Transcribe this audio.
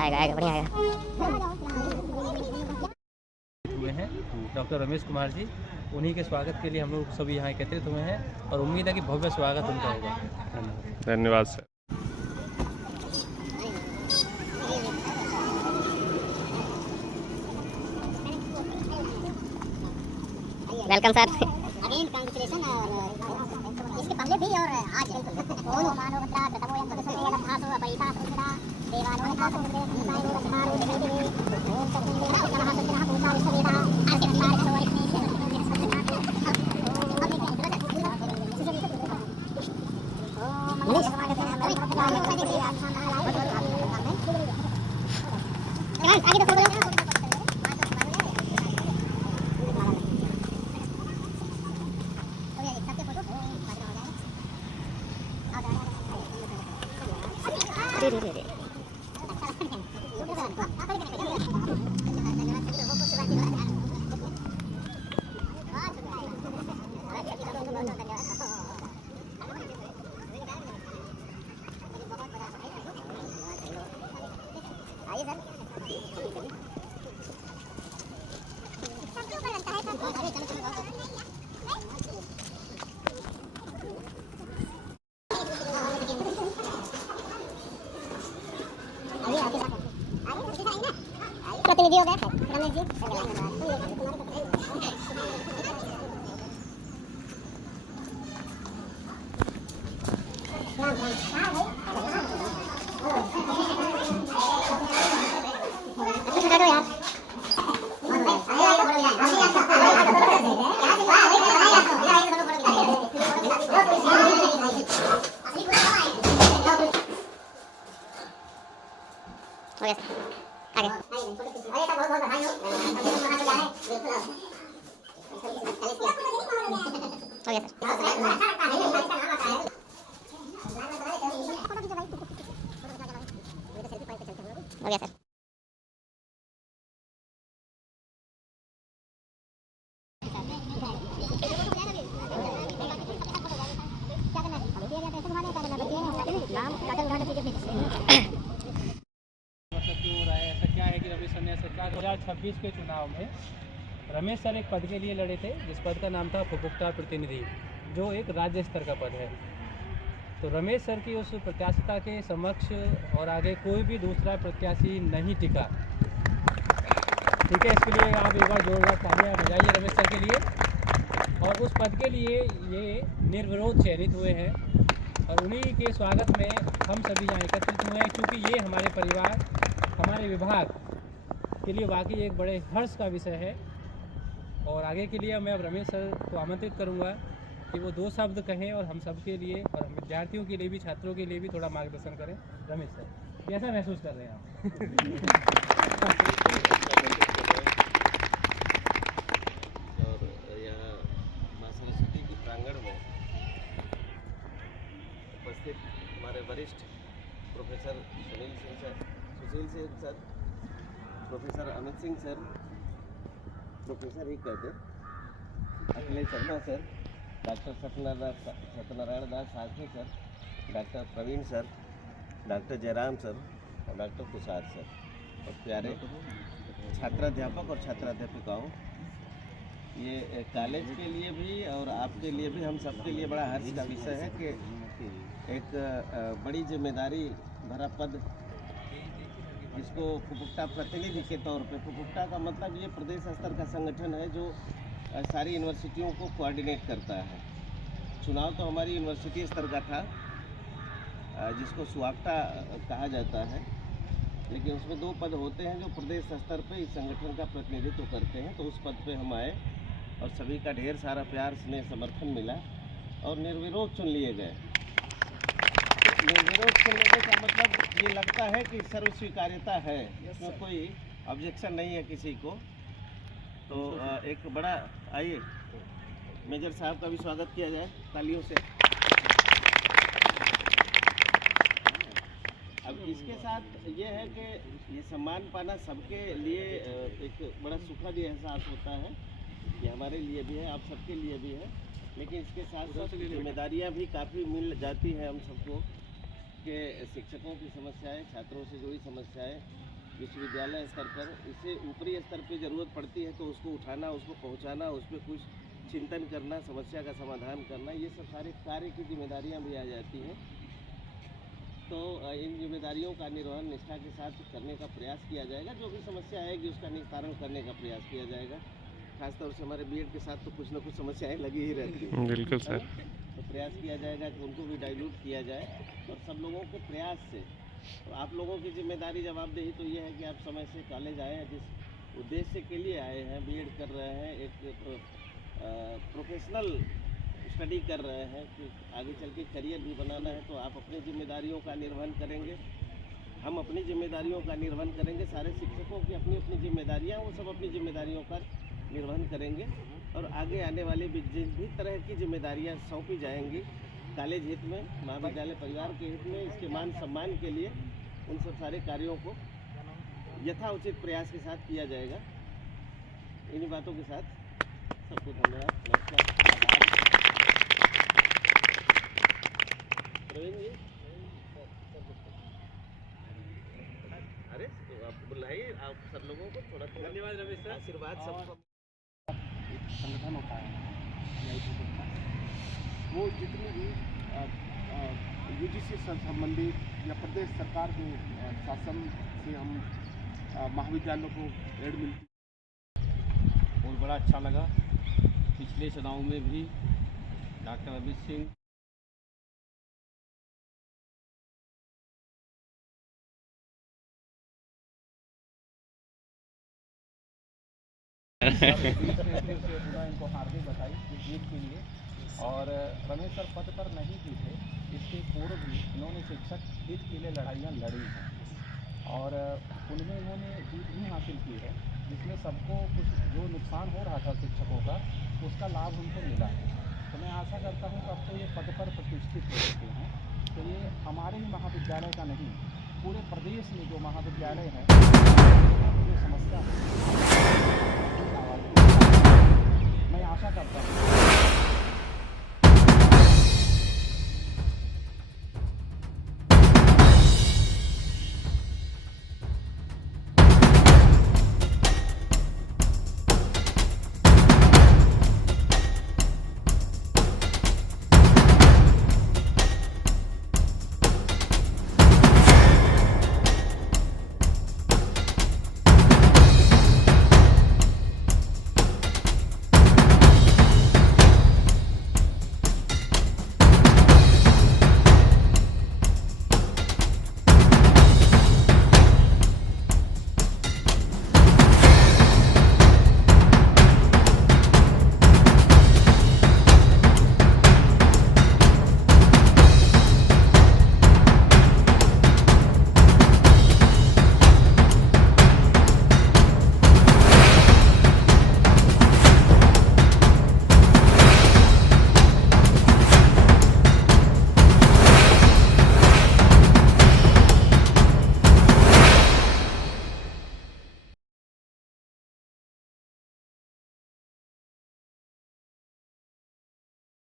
आएगा आएगा बढ़िया आएगा। हुए हैं डॉक्टर रमेश कुमार जी, उन्हीं के स्वागत के लिए हम लोग सभी यहाँ एकत्रित हुए हैं और उम्मीद है कि भव्य स्वागत उनका होगा। धन्यवाद sir. Welcome sir. Again congratulation. और इसके पहले भी और आज दोनों मानवता प्रथमोयम पदसंवेदन भासो अपैता सुंदरा देवानो भासो देवताय रसमारो दिगते ओम सत्संगेना उत्तरः सत्तरः भूता विश्ववेदा आस्य विस्तार सवरिष्णे आगे तो प्रतिनिधि हो गए रमेश जी। क्या है कि रमेश सर ने सरकार 2026 के चुनाव में रमेश सर एक पद के लिए लड़े थे, जिस पद का नाम था उपभोक्ता प्रतिनिधि, जो एक राज्य स्तर का पद है। तो रमेश सर की उस प्रत्याशिता के समक्ष और आगे कोई भी दूसरा प्रत्याशी नहीं टिका। ठीक है, इसके लिए आप एक बार जोरदार तालियां बजाइए रमेश सर के लिए। और उस पद के लिए ये निर्विरोध चयनित हुए हैं और उन्हीं के स्वागत में हम सभी यहाँ एकत्रित हुए हैं, क्योंकि ये हमारे परिवार, हमारे विभाग के लिए वाकई एक बड़े हर्ष का विषय है। और आगे के लिए मैं अब रमेश सर को आमंत्रित करूँगा कि वो दो शब्द कहें और हम सब के लिए और हम विद्यार्थियों के लिए भी, छात्रों के लिए भी थोड़ा मार्गदर्शन करें। रमेश सर, कैसा महसूस कर रहे हैं आप? और यहाँ माँ सरस्वती की प्रांगण में उपस्थित हमारे वरिष्ठ professor Sushil Singh sir, professor Amit Singh sir, professor ही कहते, Akhilesh Sharma sir, doctor Satyanarayan Das Sarathi sir, doctor Praveen sir, doctor Jayram sir और डॉक्टर तुषार सर, और प्यारे छात्राध्यापक और छात्राध्यापिकाओं, ये कॉलेज के लिए भी और आपके लिए भी, हम सबके लिए बड़ा हर्ष का विषय है कि एक बड़ी जिम्मेदारी भरा पद, जिसको उपभोक्ता प्रतिनिधि के तौर पे, उपभोक्ता का मतलब ये प्रदेश स्तर का संगठन है जो सारी यूनिवर्सिटियों को कोऑर्डिनेट करता है। चुनाव तो हमारी यूनिवर्सिटी स्तर का था, जिसको सुवाक्ता कहा जाता है, लेकिन उसमें दो पद होते हैं जो प्रदेश स्तर पे इस संगठन का प्रतिनिधित्व करते हैं। तो उस पद पे हम आए और सभी का ढेर सारा प्यार, स्नेह, समर्थन मिला और निर्विरोध चुन लिए गए। निर्विरोध चुनने का मतलब ये लगता है कि सर्व स्वीकार्यता है, इसमें कोई ऑब्जेक्शन नहीं है किसी को। तो एक बड़ा, आइए मेजर साहब का भी स्वागत किया जाए तालियों से। अब इसके साथ ये है कि ये सम्मान पाना सबके लिए एक बड़ा सुखद एहसास होता है। ये हमारे लिए भी है, आप सबके लिए भी है, लेकिन इसके साथ साथ जिम्मेदारियाँ भी काफ़ी मिल जाती हैं हम सबको। के शिक्षकों की समस्याएं, छात्रों से जुड़ी समस्याएं विश्वविद्यालय स्तर पर, इससे ऊपरी स्तर पे ज़रूरत पड़ती है तो उसको उठाना, उसको पहुंचाना, उस पर कुछ चिंतन करना, समस्या का समाधान करना, ये सब सारे कार्य की जिम्मेदारियां भी आ जाती हैं। तो इन जिम्मेदारियों का निर्वहन निष्ठा के साथ करने का प्रयास किया जाएगा। जो भी समस्या आएगी उसका निस्तारण करने का प्रयास किया जाएगा। खासतौर से हमारे बीएड के साथ तो कुछ न कुछ समस्याएं लगी ही रहती हैं। बिल्कुल सर। तो प्रयास किया जाएगा कि उनको भी डाइल्यूट किया जाए और सब लोगों के प्रयास से। तो आप लोगों की जिम्मेदारी जवाबदेही तो ये है कि आप समय से कॉलेज आए, जिस उद्देश्य के लिए आए हैं, बीएड कर रहे हैं, एक प्रोफेशनल स्टडी कर रहे हैं कि आगे चल के करियर भी बनाना है, तो आप अपनी जिम्मेदारियों का निर्वहन करेंगे, हम अपनी जिम्मेदारियों का निर्वहन करेंगे। सारे शिक्षकों की अपनी अपनी जिम्मेदारियां, वो सब अपनी जिम्मेदारियों का निर्वहन करेंगे और आगे आने वाले जिस भी तरह की जिम्मेदारियां सौंपी जाएंगी कॉलेज हित में, महाविद्यालय परिवार के हित में, इसके मान सम्मान के लिए, उन सब सारे कार्यों को यथाउचित प्रयास के साथ किया जाएगा। इन्हीं बातों के साथ सबको धन्यवाद, नमस्कार, प्रवीण जी। अरे तो आप बुलाइए, आप सब लोगों को थोड़ा धन्यवाद रमेश सर। आशीर्वाद सबको। एक संगठन होता है वो जितने भी यूजीसी से संबंधित या प्रदेश सरकार के शासन से हम महाविद्यालयों को एड मिलती और बड़ा अच्छा लगा। पिछले चुनाव में भी डॉक्टर अमित सिंह इनको हार्दिक बधाई इस जीत के लिए। और रमेश सर पद पर नहीं भी थे, इसके पूर्व भी इन्होंने शिक्षक हित के लिए लड़ाइयाँ लड़ी हैं और उनमें इन्होंने जीत भी हासिल की है, जिसमें सबको कुछ जो नुकसान हो रहा था शिक्षकों का, उसका लाभ उनको मिला है। तो मैं आशा करता हूँ कि अब तो ये पद पर प्रतिष्ठित हो चुके हैं, तो ये हमारे ही महाविद्यालय का नहीं, पूरे प्रदेश में जो महाविद्यालय है जो समस्या है, मैं आशा करता हूँ